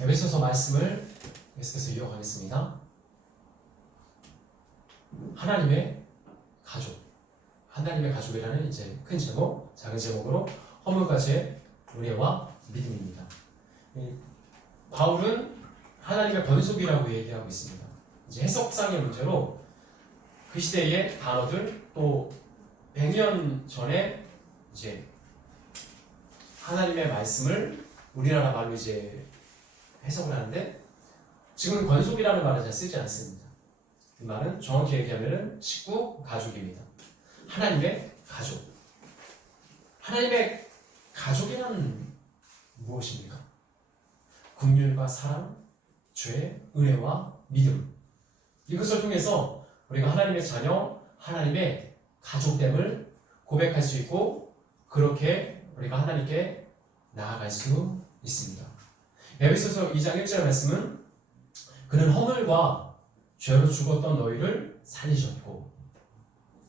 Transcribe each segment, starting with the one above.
에베소서 말씀을 계속해서 이어가겠습니다. 하나님의 가족, 하나님의 가족이라는 이제 큰 제목, 작은 제목으로 허물과죄, 은혜와 믿음입니다. 바울은 하나님의 번속이라고 얘기하고 있습니다. 이제 해석상의 문제로 그 시대의 단어들 또 100년 전에 이제 하나님의 말씀을 우리나라 말로 이제 해석을 하는데 지금 권속이라는 말을 잘 쓰지 않습니다. 이 말은 정확히 얘기하면 식구 가족입니다. 하나님의 가족. 하나님의 가족이란 무엇입니까? 긍휼과 사랑, 죄, 은혜와 믿음. 이것을 통해서 우리가 하나님의 자녀, 하나님의 가족됨을 고백할 수 있고 그렇게 우리가 하나님께 나아갈 수 있습니다. 에베소서 2장 1절 말씀은 그는 허물과 죄로 죽었던 너희를 살리셨고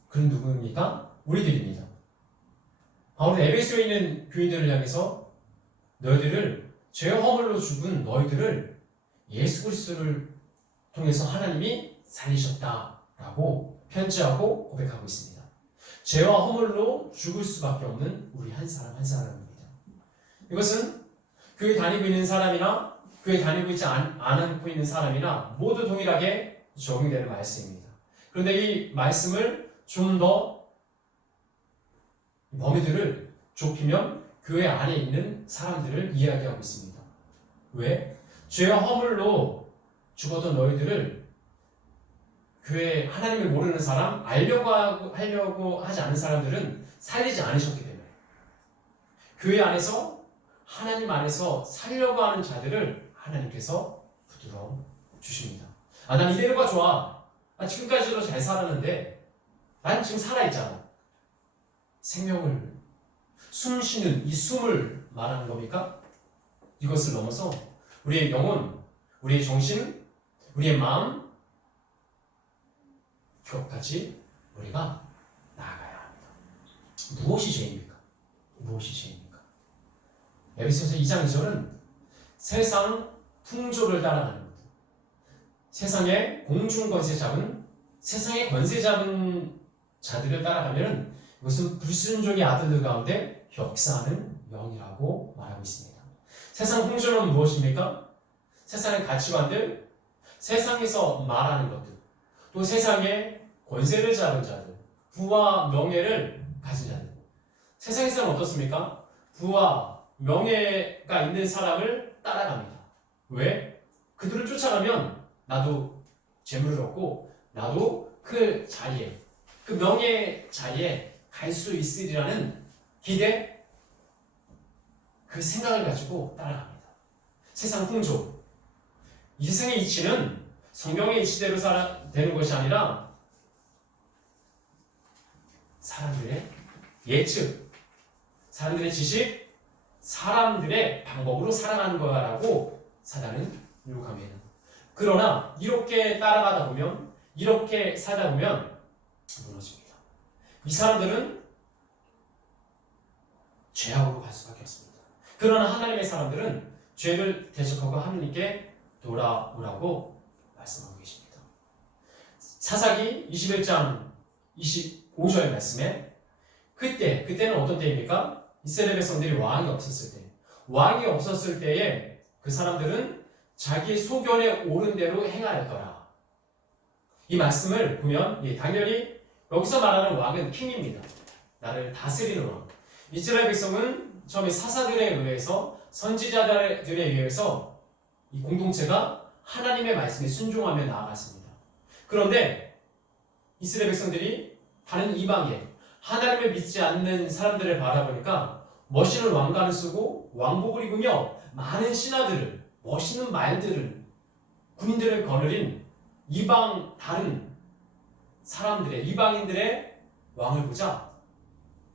그는 누구입니까? 우리들입니다. 바울은 에베소에 있는 교인들을 향해서 너희들을 죄와 허물로 죽은 너희들을 예수 그리스도를 통해서 하나님이 살리셨다라고 편지하고 고백하고 있습니다. 죄와 허물로 죽을 수밖에 없는 우리 한 사람 한 사람입니다. 이것은 교회 다니고 있는 사람이나 교회 다니고 있지 않고 있는 사람이나 모두 동일하게 적용되는 말씀입니다. 그런데 이 말씀을 좀 더 범위들을 좁히면 교회 안에 있는 사람들을 이야기하고 있습니다. 왜? 죄와 허물로 죽었던 너희들을 교회 하나님을 모르는 사람, 하려고 하지 않는 사람들은 살리지 않으셨기 때문에 교회 안에서 하나님 안에서 살려고 하는 자들을 하나님께서 붙들어 주십니다. 난 이대로가 좋아. 지금까지도 잘 살았는데 난 지금 살아있잖아. 생명을 숨 쉬는 이 숨을 말하는 겁니까? 이것을 넘어서 우리의 영혼, 우리의 정신, 우리의 마음 그것까지 우리가 나아가야 합니다. 무엇이 죄입니까? 무엇이 죄입니까? 에베소서 2장 2절은 세상 풍조를 따라가는 것, 세상의 공중 권세 잡은 세상의 권세 잡은 자들을 따라가면 이것은 불순종의 아들들 가운데 역사하는 영이라고 말하고 있습니다. 세상 풍조는 무엇입니까? 세상의 가치관들, 세상에서 말하는 것들, 또 세상의 권세를 잡은 자들, 부와 명예를 가진 자들. 세상에서는 어떻습니까? 부와 명예가 있는 사람을 따라갑니다. 왜? 그들을 쫓아가면 나도 재물을 얻고 나도 그 자리에, 그 명예 자리에 갈 수 있으리라는 기대, 그 생각을 가지고 따라갑니다. 세상 풍조. 이 세상의 이치는 성경의 이치대로 되는 것이 아니라 사람들의 예측, 사람들의 지식, 사람들의 방법으로 살아가는 거라고 사단은 유혹합니다. 그러나 이렇게 따라가다 보면, 이렇게 살다 보면 무너집니다. 이 사람들은 죄악으로 갈 수밖에 없습니다. 그러나 하나님의 사람들은 죄를 대적하고 하나님께 돌아오라고 말씀하고 계십니다. 사사기 21장 25절 말씀에 그때는 어떤 때입니까? 이스라엘 백성들이 왕이 없었을 때, 왕이 없었을 때에 그 사람들은 자기 소견에 옳은 대로 행하였더라. 이 말씀을 보면 당연히 여기서 말하는 왕은 킹입니다. 나를 다스리는 왕. 이스라엘 백성은 처음에 사사들에 의해서, 선지자들에 의해서 이 공동체가 하나님의 말씀에 순종하며 나아갔습니다. 그런데 이스라엘 백성들이 다른 이방에 하나님을 믿지 않는 사람들을 바라보니까 멋있는 왕관을 쓰고 왕복을 입으며 많은 신하들을, 멋있는 말들을, 군인들을 거느린 이방 다른 사람들의, 이방인들의 왕을 보자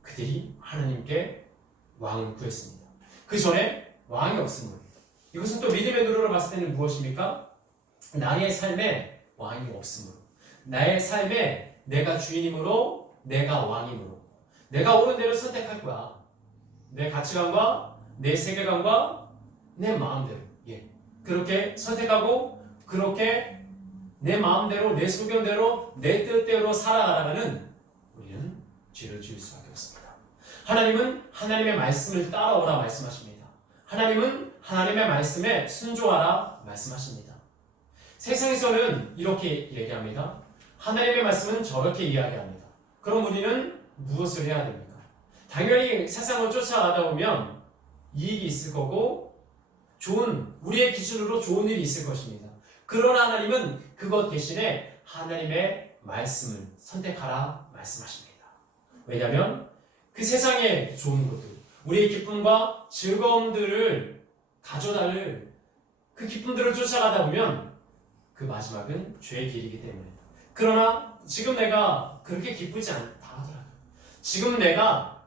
그들이 하나님께 왕을 구했습니다. 그 전에 왕이 없음으로. 이것은 또 믿음의 눈으로 봤을 때는 무엇입니까? 나의 삶에 왕이 없음으로. 나의 삶에 내가 주인이므로, 내가 왕이므로. 내가 옳은 대로 선택할 거야. 내 가치관과 내 세계관과 내 마음대로. 그렇게 선택하고 그렇게 내 마음대로 내 소견대로 내 뜻대로 살아가다가는 우리는 죄를 지을 수밖에 없습니다. 하나님은 하나님의 말씀을 따라오라 말씀하십니다. 하나님은 하나님의 말씀에 순종하라 말씀하십니다. 세상에서는 이렇게 얘기합니다. 하나님의 말씀은 저렇게 이야기합니다. 그럼 우리는 무엇을 해야 됩니까? 당연히 세상을 쫓아가다 보면 이익이 있을 거고 우리의 기준으로 좋은 일이 있을 것입니다. 그러나 하나님은 그것 대신에 하나님의 말씀을 선택하라 말씀하십니다. 왜냐하면 그 세상의 좋은 것들, 우리의 기쁨과 즐거움들을 가져다를 그 기쁨들을 쫓아가다 보면 그 마지막은 죄의 길이기 때문입니다. 그러나 지금 내가 그렇게 기쁘지 않다 하더라도, 지금 내가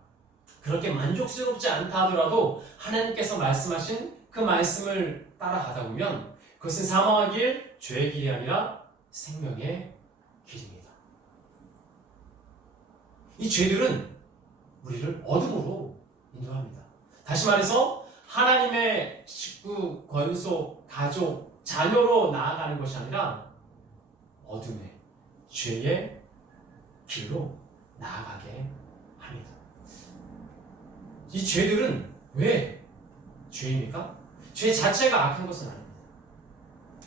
그렇게 만족스럽지 않다 하더라도 하나님께서 말씀하신 그 말씀을 따라가다 보면 그것은 사망의 길, 죄의 길이 아니라 생명의 길입니다. 이 죄들은 우리를 어둠으로 인도합니다. 다시 말해서 하나님의 식구, 권속, 가족, 자녀로 나아가는 것이 아니라 어둠의, 죄의 길로 나아가게 합니다. 이 죄들은 왜 죄입니까? 죄 자체가 악한 것은 아닙니다.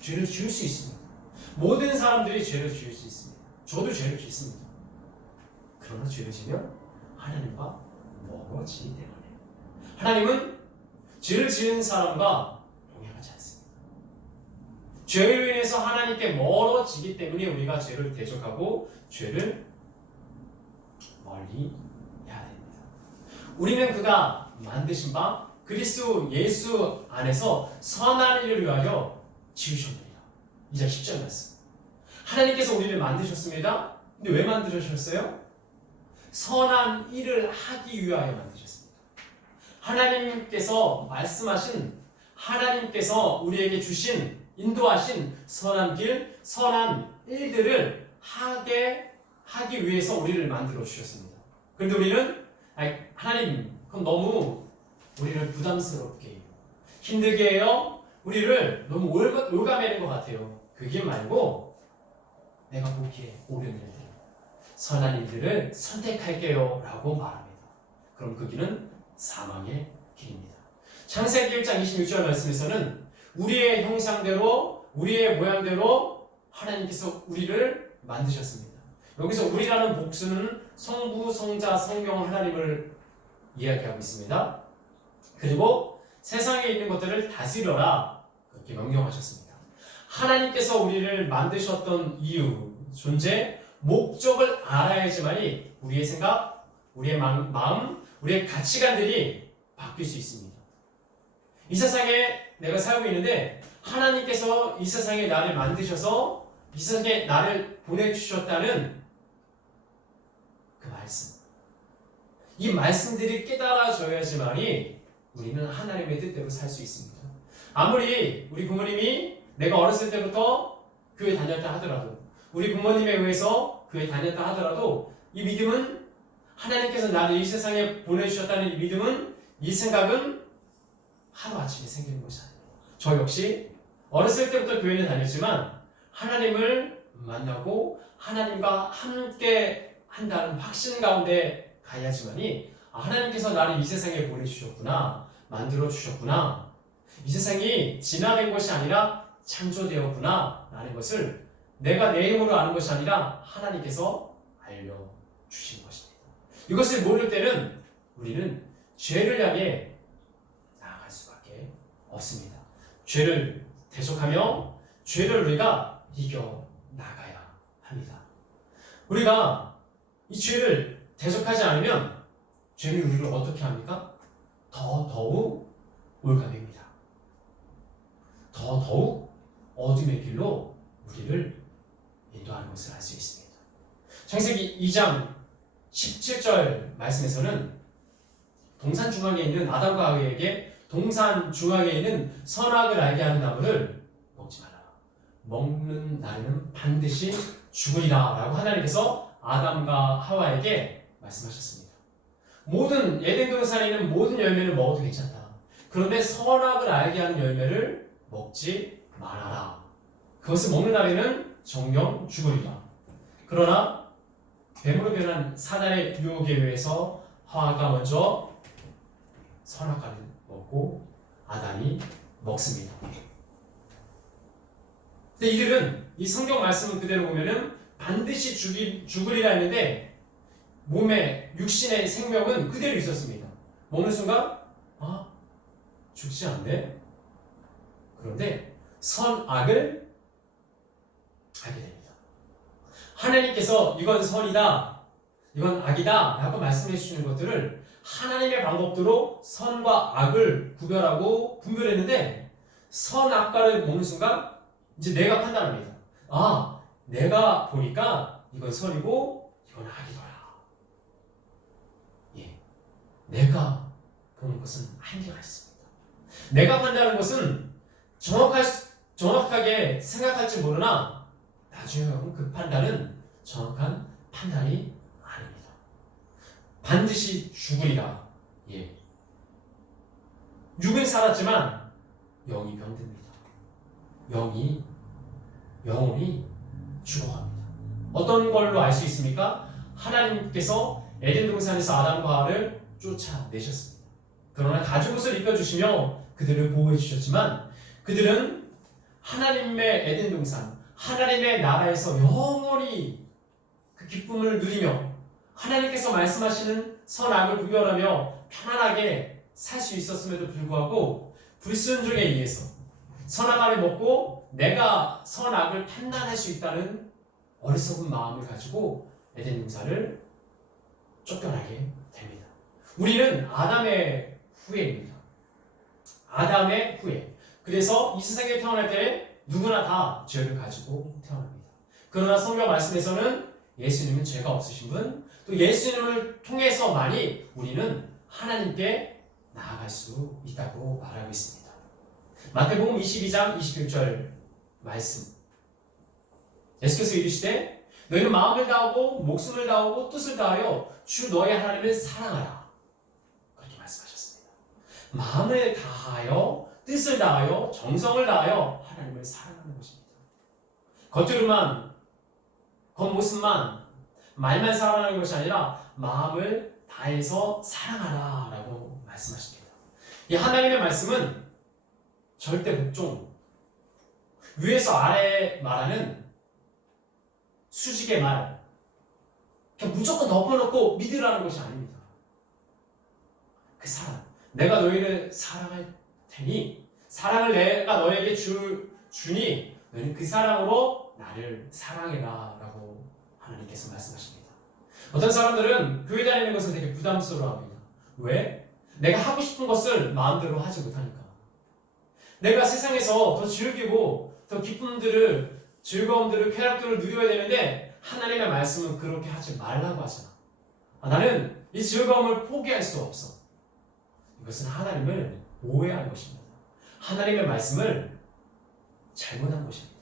죄를 지을 수 있습니다. 모든 사람들이 죄를 지을 수 있습니다. 저도 죄를 짓습니다. 그러나 죄를 지면 하나님과 멀어지기 때문에 하나님은 죄를 지은 사람과 동행하지 않습니다. 죄로 인해서 하나님께 멀어지기 때문에 우리가 죄를 대적하고 죄를 멀리 해야 됩니다. 우리는 그가 만드신 바 그리스도 예수 안에서 선한 일을 위하여 지으셨느니라. 2장 10절 말씀. 하나님께서 우리를 만드셨습니다. 근데 왜 만드셨어요? 선한 일을 하기 위하여 만드셨습니다. 하나님께서 말씀하신, 하나님께서 우리에게 주신, 인도하신 선한 길, 선한 일들을 하기 위해서 우리를 만들어 주셨습니다. 그런데 우리는 하나님 그건 너무 우리를 부담스럽게 해요. 힘들게 해요. 우리를 너무 올가매는 것 같아요. 그게 말고 내가 보기에 옳은 일들, 선한 일들을 선택할게요 라고 말합니다. 그럼 그 길은 사망의 길입니다. 창세기 1장 26절 말씀에서는 우리의 형상대로 우리의 모양대로 하나님께서 우리를 만드셨습니다. 여기서 우리라는 복수는 성부, 성자, 성령 하나님을 이야기하고 있습니다. 그리고 세상에 있는 것들을 다스려라 그렇게 명령하셨습니다. 하나님께서 우리를 만드셨던 이유, 존재, 목적을 알아야지만이 우리의 생각, 우리의 마음, 우리의 가치관들이 바뀔 수 있습니다. 이 세상에 내가 살고 있는데 하나님께서 이 세상에 나를 만드셔서 이 세상에 나를 보내주셨다는 그 말씀, 이 말씀들이 깨달아져야지만이 우리는 하나님의 뜻대로 살 수 있습니다. 아무리 우리 부모님이 내가 어렸을 때부터 교회 다녔다 하더라도, 우리 부모님에 의해서 교회 다녔다 하더라도 이 믿음은, 하나님께서 나를 이 세상에 보내주셨다는 이 믿음은, 이 생각은 하루아침에 생기는 것이 아닙니다. 저 역시 어렸을 때부터 교회는 다녔지만 하나님을 만나고 하나님과 함께 한다는 확신 가운데 가야지만이 하나님께서 나를 이 세상에 보내주셨구나, 만들어주셨구나, 이 세상이 진화된 것이 아니라 창조되었구나 라는 것을 내가 내 힘으로 아는 것이 아니라 하나님께서 알려주신 것입니다. 이것을 모를 때는 우리는 죄를 향해 나아갈 수밖에 없습니다. 죄를 대적하며 죄를 우리가 이겨나가야 합니다. 우리가 이 죄를 대적하지 않으면 죄는 우리를 어떻게 합니까? 더더욱 올가맵니다. 더더욱 어둠의 길로 우리를 인도하는 것을 알 수 있습니다. 창세기 2장 17절 말씀에서는 동산 중앙에 있는 아담과 하와에게 동산 중앙에 있는 선악을 알게 하는 나무를 먹지 마라. 먹는 날에는 반드시 죽으리라 라고 하나님께서 아담과 하와에게 말씀하셨습니다. 모든 에덴 동산에 있는 모든 열매를 먹어도 괜찮다. 그런데 선악을 알게 하는 열매를 먹지 말아라. 그것을 먹는 날에는 정령 죽으리라. 그러나 뱀으로 변한 사단의 유혹에 의해서 하와가 먼저 선악과를 먹고 아담이 먹습니다. 근데 이들은 이 성경 말씀을 그대로 보면은 반드시 죽으리라 했는데 몸에 육신의 생명은 그대로 있었습니다. 먹는 순간 죽지 않네. 그런데 선악을 알게 됩니다. 하나님께서 이건 선이다, 이건 악이다 라고 말씀해 주시는 것들을 하나님의 방법대로 선과 악을 구별하고 분별했는데 선악과를 먹는 순간 이제 내가 판단합니다. 내가 보니까 이건 선이고 이건 악이더라. 예, 내가 보는 것은 한계가 있습니다. 내가 판단하는 것은 정확하게 생각할지 모르나 나중에 가면 그 판단은 정확한 판단이 아닙니다. 반드시 죽으리라. 예. 육은 살았지만 영이 병듭니다. 영혼이 죽어갑니다. 어떤 걸로 알 수 있습니까? 하나님께서 에덴 동산에서 아담과 하와를 쫓아내셨습니다. 그러나 가죽 옷을 입혀주시며 그들을 보호해 주셨지만 그들은 하나님의 에덴 동산, 하나님의 나라에서 영원히 그 기쁨을 누리며 하나님께서 말씀하시는 선악을 구별하며 편안하게 살 수 있었음에도 불구하고 불순종에 의해서 선악과를 먹고 내가 선악을 판단할 수 있다는 어리석은 마음을 가지고 에덴 동산을 쫓겨나게 됩니다. 우리는 아담의 후예입니다. 아담의 후예. 그래서 이 세상에 태어날 때 누구나 다 죄를 가지고 태어납니다. 그러나 성경 말씀에서는 예수님은 죄가 없으신 분, 또 예수님을 통해서만이 우리는 하나님께 나아갈 수 있다고 말하고 있습니다. 마태복음 22장 21절 말씀. 예수께서 이르시되 너희는 마음을 다하고 목숨을 다하고 뜻을 다하여 주 너의 하나님을 사랑하라. 그렇게 말씀하셨습니다. 마음을 다하여 뜻을 다하여 정성을 다하여 하나님을 사랑하는 것입니다. 겉으로만 겉모습만 말만 사랑하는 것이 아니라 마음을 다해서 사랑하라 라고 말씀하십니다. 이 하나님의 말씀은 절대 복종, 위에서 아래에 말하는 수직의 말, 그냥 무조건 덮어놓고 믿으라는 것이 아닙니다. 그 사랑, 내가 너희를 사랑할 테니 사랑을 내가 너에게 주니 너희는 그 사랑으로 나를 사랑해라 라고 하나님께서 말씀하십니다. 어떤 사람들은 교회 다니는 것을 되게 부담스러워합니다. 왜? 내가 하고 싶은 것을 마음대로 하지 못하니까. 내가 세상에서 더 즐기고 더 기쁨들을, 즐거움들을, 쾌락들을 누려야 되는데 하나님의 말씀은 그렇게 하지 말라고 하잖아. 나는 이 즐거움을 포기할 수 없어. 이것은 하나님을 오해한 것입니다. 하나님의 말씀을 잘못한 것입니다.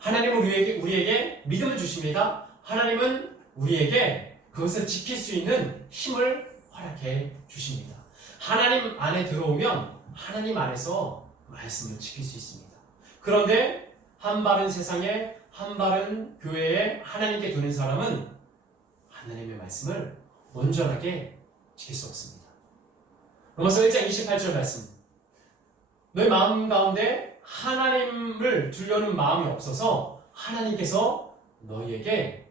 하나님은 우리에게 믿음을 주십니다. 하나님은 우리에게 그것을 지킬 수 있는 힘을 허락해 주십니다. 하나님 안에 들어오면 하나님 안에서 말씀을 지킬 수 있습니다. 그런데 한 발은 세상에, 한 발은 교회에 하나님께 두는 사람은 하나님의 말씀을 온전하게 지킬 수 없습니다. 로마서 1장 28절 말씀. 너희 마음 가운데 하나님을 두려는 마음이 없어서 하나님께서 너희에게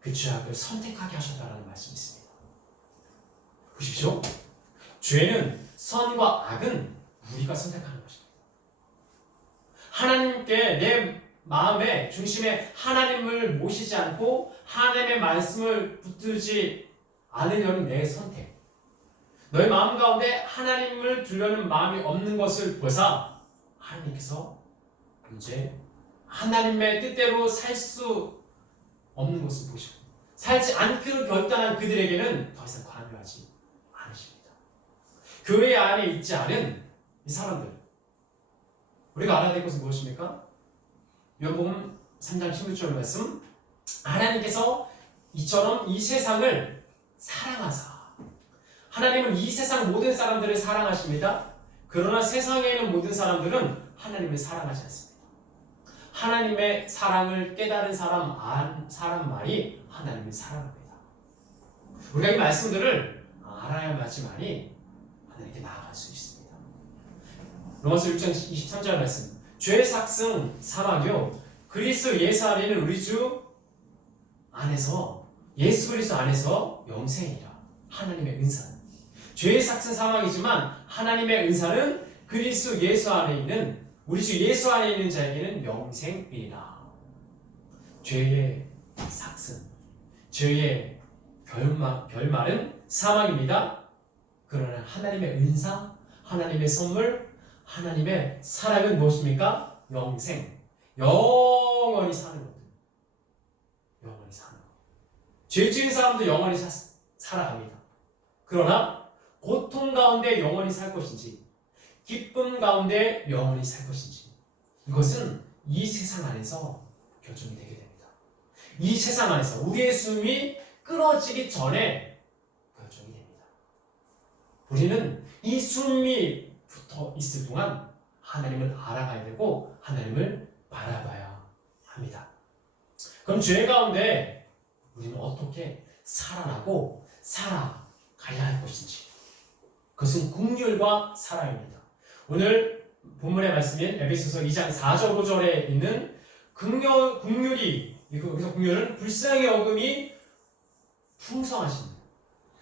그 죄악을 선택하게 하셨다는 말씀이 있습니다. 보십시오. 죄는, 선과 악은 우리가 선택하는 것입니다. 하나님께 내 마음의 중심에 하나님을 모시지 않고 하나님의 말씀을 붙들지 않으려는 내 선택. 너의 마음 가운데 하나님을 두려는 마음이 없는 것을 보사 하나님께서 이제 하나님의 뜻대로 살 수 없는 것을 보시고 살지 않기로 결단한 그들에게는 더 이상 관여하지 않으십니다. 교회 안에 있지 않은 이 사람들, 우리가 알아야 될 것은 무엇입니까? 요한복음 3장 16절 말씀, 하나님께서 이처럼 이 세상을 사랑하사, 하나님은 이 세상 모든 사람들을 사랑하십니다. 그러나 세상에 있는 모든 사람들은 하나님을 사랑하지 않습니다. 하나님의 사랑을 깨달은 사람만이 하나님을 사랑합니다. 우리가 이 말씀들을 알아야만이 하나님께 나아갈 수 있습니다. 로마서 6장 23절 말씀. 죄의 삭슨 사망이요 그리스도 예수 안에 있는 우리 주 안에서 예수 그리스도 안에서 영생이라. 하나님의 은사는 죄의 삭슨 사망이지만 하나님의 은사는 그리스도 예수 안에 있는 우리 주 예수 안에 있는 자에게는 영생이라. 죄의 삭슨, 죄의 결말은 사망입니다. 그러나 하나님의 은사, 하나님의 선물, 하나님의 사랑은 무엇입니까? 영생, 영원히 사는 것들. 영원히 사는 것. 죄 지은 사람도 영원히 살아갑니다. 그러나 고통 가운데 영원히 살 것인지 기쁨 가운데 영원히 살 것인지 이것은 이 세상 안에서 결정이 되게 됩니다. 이 세상 안에서 우리의 숨이 끊어지기 전에 결정이 됩니다. 우리는 이 숨이 붙어 있을 동안 하나님을 알아가야 되고 하나님을 바라봐야 합니다. 그럼 죄 가운데 우리는 어떻게 살아나고 살아가야 할 것인지 그것은 긍휼과 사랑입니다. 오늘 본문의 말씀인 에베소서 2장 4절 5절에 있는 긍휼이 여기서 긍휼은 불쌍히 여김이 풍성하신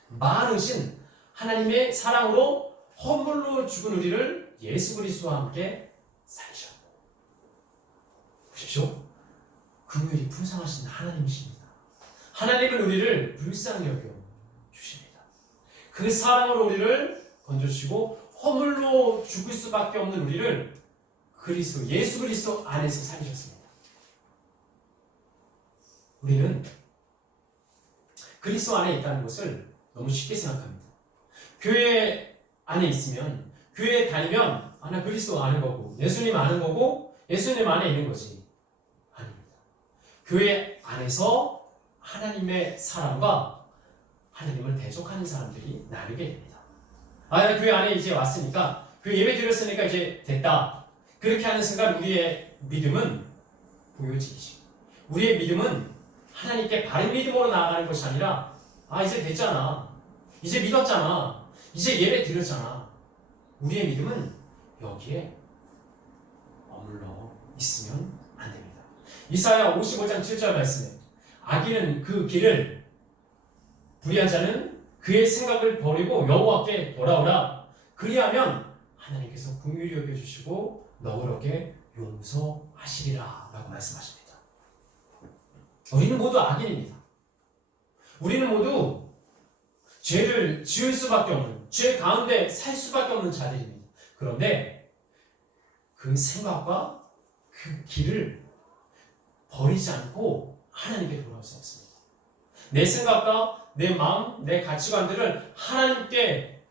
많으신 하나님의 사랑으로 허물로 죽은 우리를 예수 그리스도와 함께 살리셨고 보십시오. 긍휼이 풍성하신 하나님이십니다. 하나님은 우리를 불쌍히 여겨 주십니다. 그 사랑으로 우리를 건져주시고 허물로 죽을 수밖에 없는 우리를 그리스도 예수 그리스도 안에서 살리셨습니다. 우리는 그리스도 안에 있다는 것을 너무 쉽게 생각합니다. 교회 안에 있으면 교회에 다니면 나 그리스도 아는 거고 예수님 아는 거고 예수님 안에 있는 거지. 아닙니다. 교회 안에서 하나님의 사랑과 하나님을 대적하는 사람들이 나뉘게 됩니다. 나 교회 안에 이제 왔으니까 교회 예배 드렸으니까 이제 됐다. 그렇게 하는 순간 우리의 믿음은 보여지기. 우리의 믿음은 하나님께 바른 믿음으로 나아가는 것이 아니라 이제 됐잖아. 이제 믿었잖아. 이제 예배 드렸잖아. 우리의 믿음은 여기에 머물러 있으면 안 됩니다. 이사야 55장 7절 말씀에 악인은 그 길을 불의한 자는 그의 생각을 버리고 여호와께 돌아오라. 그리하면 하나님께서 긍휼히 여겨주시고 너그럽게 용서하시리라 라고 말씀하십니다. 우리는 모두 악인입니다. 우리는 모두 죄를 지을 수밖에 없는, 죄 가운데 살 수밖에 없는 자들입니다. 그런데 그 생각과 그 길을 버리지 않고 하나님께 돌아올 수 없습니다. 내 생각과 내 마음, 내 가치관들을 하나님께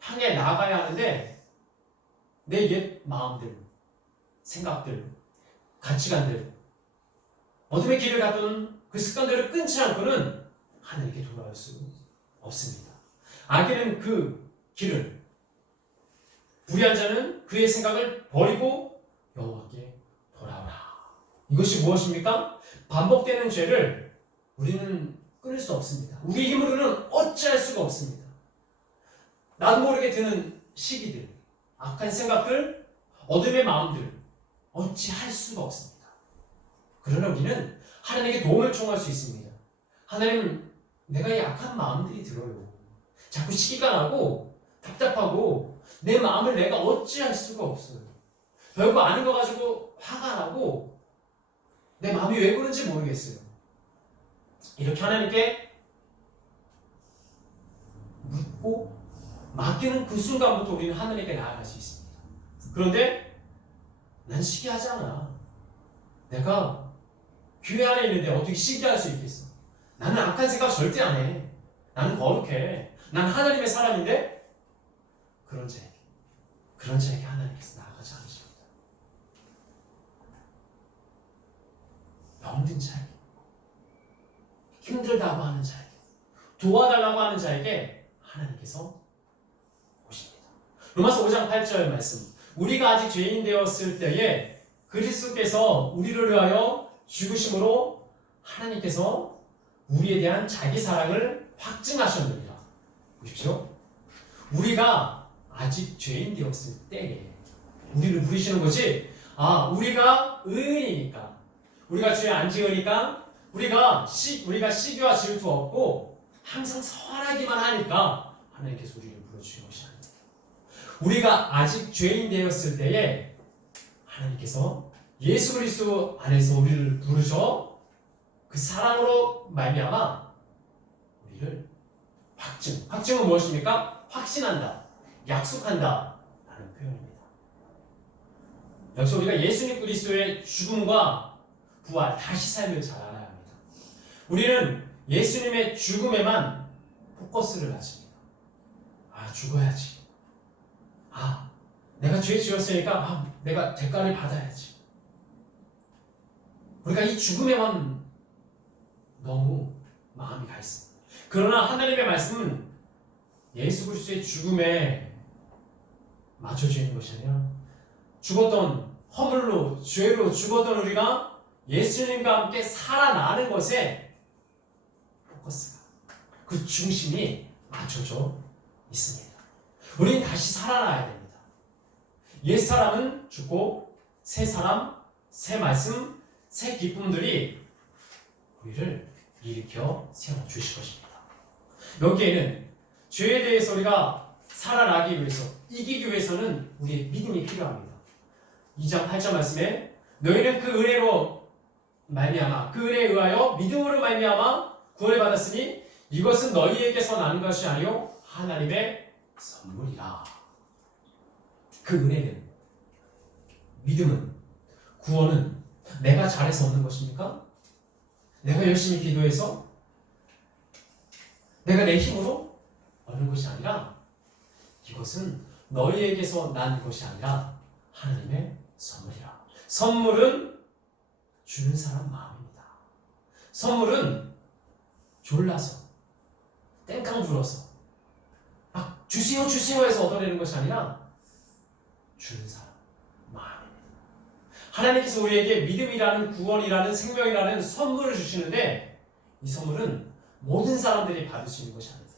향해 나아가야 하는데 내 옛 마음들, 생각들, 가치관들, 어둠의 길을 갔던 그 습관들을 끊지 않고는 하나님께 돌아올 수 없습니다. 악인은 그 길을, 불의한 자는 그의 생각을 버리고 여호와께 돌아오라. 이것이 무엇입니까? 반복되는 죄를 우리는 끊을 수 없습니다. 우리 힘으로는 어찌할 수가 없습니다. 나도 모르게 드는 시기들, 악한 생각들, 어둠의 마음들 어찌할 수가 없습니다. 그러나 우리는 하나님께 도움을 청할 수 있습니다. 하나님, 내가 이 악한 마음들이 들어요. 자꾸 시기가 나고 답답하고 내 마음을 내가 어찌할 수가 없어요. 별거 아닌 거 가지고 화가 나고 내 마음이 왜 그런지 모르겠어요. 이렇게 하나님께 묻고 맡기는 그 순간부터 우리는 하나님께 나아갈 수 있습니다. 그런데 난 시기하지 않아. 내가 교회 안에 있는데 어떻게 시기할 수 있겠어? 나는 악한 생각 절대 안 해. 나는 거룩해. 난 하나님의 사람인데 그런 자에게 하나님께서 나아가지 않으십니다. 병든 자에게, 힘들다고 하는 자에게, 도와달라고 하는 자에게 하나님께서 오십니다. 로마서 5장 8절 말씀. 우리가 아직 죄인 되었을 때에 그리스도께서 우리를 위하여 죽으심으로 하나님께서 우리에 대한 자기 사랑을 확증하셨느니라. 보십시오. 우리가 아직 죄인 되었을 때에 우리를 부르시는 거지. 우리가 의인이니까, 우리가 주에 안 지으니까, 우리가 시기와 질투 없고 항상 선하기만 하니까 하나님께서 우리를 불러주신 것이 아닙니다. 우리가 아직 죄인 되었을 때에 하나님께서 예수 그리스도 안에서 우리를 부르셔 그 사랑으로 말미암아 우리를 확증은 무엇입니까? 확신한다, 약속한다 라는 표현입니다. 역시 우리가 예수님 그리스도의 죽음과 부활, 다시 삶을 잘 알아야 합니다. 우리는 예수님의 죽음에만 포커스를 맞춥니다. 죽어야지. 내가 죄 지었으니까 내가 대가를 받아야지. 우리가 이 죽음에만 너무 마음이 가 있습니다. 그러나 하나님의 말씀은 예수 그리스도의 죽음에 맞춰지는 것이 아니라 죽었던 허물로 죄로 죽었던 우리가 예수님과 함께 살아나는 것에 포커스가, 그 중심이 맞춰져 있습니다. 우리는 다시 살아나야 됩니다. 옛사람은 죽고 새 사람, 새 말씀, 새 기쁨들이 우리를 일으켜 세워주실 것입니다. 여기에는 죄에 대해서 우리가 살아나기 위해서, 이기기 위해서는 우리의 믿음이 필요합니다. 2장 8절 말씀에 너희는 그 은혜로 말미암아, 그 은혜에 의하여 믿음으로 말미암아 구원을 받았으니 이것은 너희에게서 나는 것이 아니요 하나님의 선물이라. 그 은혜는, 믿음은, 구원은 내가 잘해서 얻는 것입니까? 내가 열심히 기도해서, 내가 내 힘으로 얻는 것이 아니라 이것은 너희에게서 난 것이 아니라 하나님의 선물이라. 선물은 주는 사람 마음입니다. 선물은 졸라서, 땡깡 불어서 주세요 주세요 해서 얻어내는 것이 아니라 주는 사람 마음입니다. 하나님께서 우리에게 믿음이라는, 구원이라는, 생명이라는 선물을 주시는데 이 선물은 모든 사람들이 받을 수 있는 것이 아닙니다.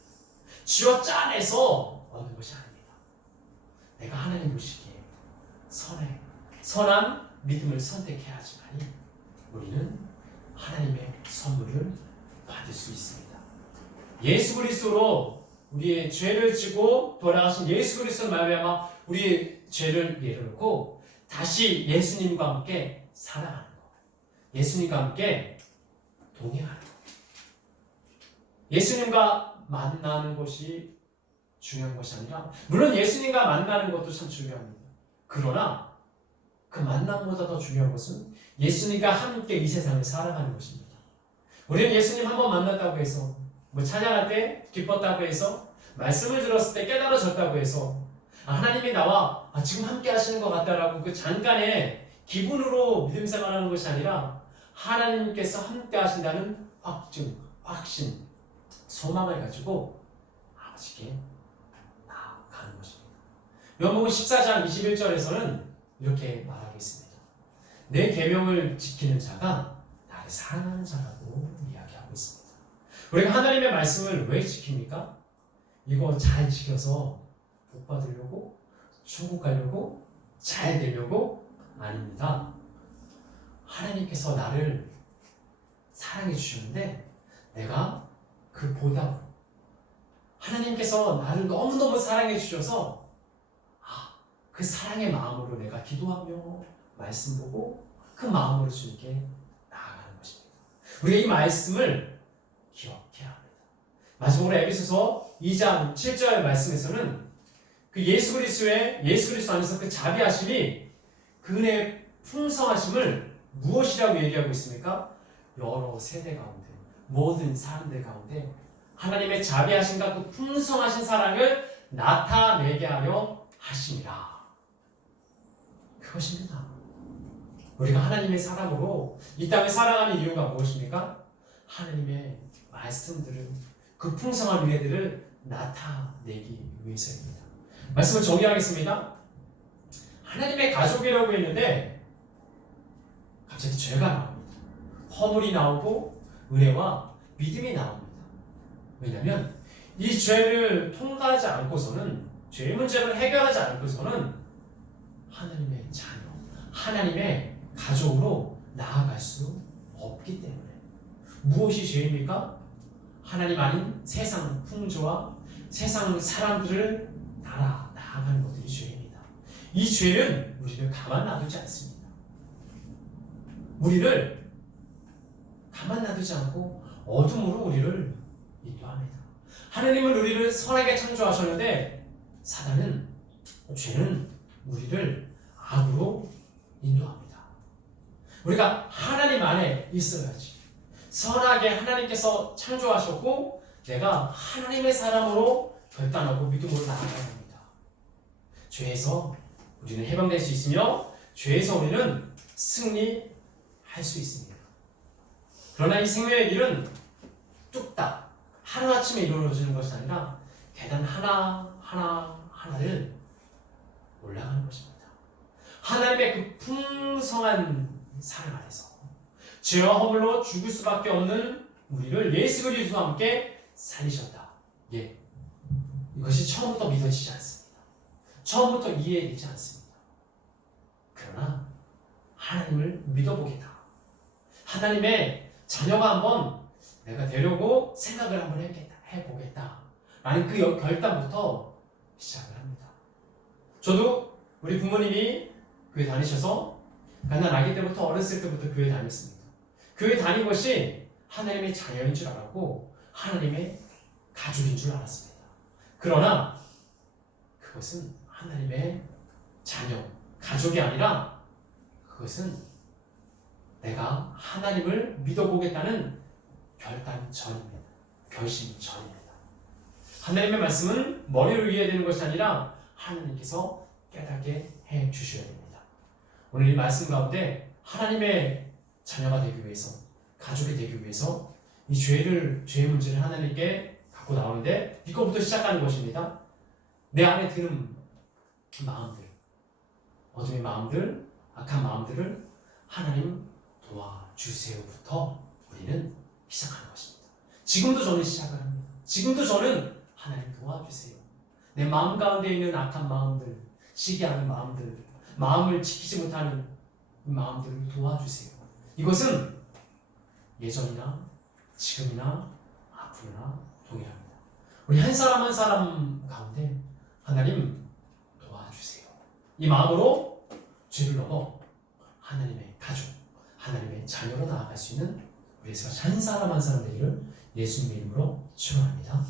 쥐어 짜내서 얻는 것이 아닙니다. 내가 하나님 보시기에 선한 믿음을 선택해야지만이 우리는 하나님의 선물을 받을 수 있습니다. 예수 그리스도로 우리의 죄를 지고 돌아가신 예수 그리스도를 말미암아 우리의 죄를 내려놓고 다시 예수님과 함께 살아가는 것, 예수님과 함께 동행하는 것, 예수님과 만나는 것이 중요한 것이 아니라, 물론 예수님과 만나는 것도 참 중요합니다. 그러나 그 만남보다 더 중요한 것은 예수님과 함께 이 세상을 살아가는 것입니다. 우리는 예수님 한 번 만났다고 해서, 찬양할 때 기뻤다고 해서, 말씀을 들었을 때 깨달아졌다고 해서 하나님이 나와 지금 함께 하시는 것 같다라고 그 잠깐의 기분으로 믿음 생활하는 것이 아니라 하나님께서 함께 하신다는 확증, 확신, 소망을 가지고 아버지께 나아가는 것입니다. 요한복음 14장 21절에서는 이렇게 말하고 있습니다. 내 계명을 지키는 자가 나를 사랑하는 자라고 이야기하고 있습니다. 우리가 하나님의 말씀을 왜 지킵니까? 이거 잘 지켜서 복 받으려고, 천국 가려고, 잘 되려고? 아닙니다. 하나님께서 나를 사랑해 주셨는데 내가 그 보답으로, 하나님께서 나를 너무너무 사랑해 주셔서 그 사랑의 마음으로 내가 기도하며 말씀 보고 그 마음으로 주님께 나아가는 것입니다. 우리가 이 말씀을 기억해야 합니다. 마지막으로 에베소서 2장 7절 말씀에서는 그 예수 그리스도 안에서 그 자비하심이 그 은혜의 풍성하심을 무엇이라고 얘기하고 있습니까? 여러 세대 가운데, 모든 사람들 가운데 하나님의 자비하심과 그 풍성하신 사랑을 나타내게 하려 하심이라. 그것입니다. 우리가 하나님의 사람으로 이 땅을 살아가는 이유가 무엇입니까? 하나님의 말씀들을, 그 풍성한 은혜들을 나타내기 위해서입니다. 말씀을 정리하겠습니다. 하나님의 가족이라고 했는데 갑자기 죄가 나옵니다. 허물이 나오고 은혜와 믿음이 나옵니다. 왜냐하면 이 죄를 통과하지 않고서는, 죄 문제를 해결하지 않고서는 하나님의 자녀, 하나님의 가족으로 나아갈 수 없기 때문에. 무엇이 죄입니까? 하나님 아닌 세상 풍조와 세상 사람들을 따라 나아가는 것들이 죄입니다. 이 죄는 우리를 가만 놔두지 않습니다. 우리를 가만 놔두지 않고 어둠으로 우리를 인도합니다. 하나님은 우리를 선하게 창조하셨는데 사단은, 죄는 우리를 악으로 인도합니다. 우리가 하나님 안에 있어야지. 선하게 하나님께서 창조하셨고 내가 하나님의 사람으로 결단하고 믿음으로 나아가야 합니다. 죄에서 우리는 해방될 수 있으며 죄에서 우리는 승리할 수 있습니다. 그러나 이 생명의 길은 뚝딱 하루아침에 이루어지는 것이 아니라 계단 하나하나를 올라가는 것입니다. 하나님의 그 풍성한 사랑 안에서 죄와 허물로 죽을 수밖에 없는 우리를 예수 그리스도와 함께 살리셨다. 예, 이것이 처음부터 믿어지지 않습니다. 처음부터 이해되지 않습니다. 그러나 하나님을 믿어보겠다. 하나님의 자녀가 한번 내가 되려고 생각을 한번 해보겠다. 라는 그 결단부터 시작을 합니다. 저도 우리 부모님이 교회 다니셔서 난 아기 때부터 어렸을 때부터 교회 다녔습니다. 교회 다닌 것이 하나님의 자녀인 줄 알았고 하나님의 가족인 줄 알았습니다. 그러나 그것은 하나님의 자녀, 가족이 아니라 그것은 내가 하나님을 믿어보겠다는 결단 전입니다. 결심 전입니다. 하나님의 말씀은 머리로 이해되는 것이 아니라 하나님께서 깨닫게 해 주셔야 됩니다. 오늘 이 말씀 가운데 하나님의 자녀가 되기 위해서, 가족이 되기 위해서 이 죄의 문제를 하나님께 갖고 나오는데 이거부터 시작하는 것입니다. 내 안에 드는 마음들, 어둠의 마음들, 악한 마음들을 하나님 도와주세요부터 우리는 시작하는 것입니다. 지금도 저는 시작을 합니다. 지금도 저는 하나님 도와주세요. 내 마음 가운데 있는 악한 마음들, 시기하는 마음들, 마음을 지키지 못하는 이 마음들을 도와주세요. 이것은 예전이나 지금이나 앞으로나 동일합니다. 우리 한 사람 한 사람 가운데 하나님 도와주세요. 이 마음으로 죄를 넘어 하나님의 가족, 하나님의 자녀로 나아갈 수 있는 우리 한 사람 한 사람 되기를 예수님의 이름으로 축원합니다.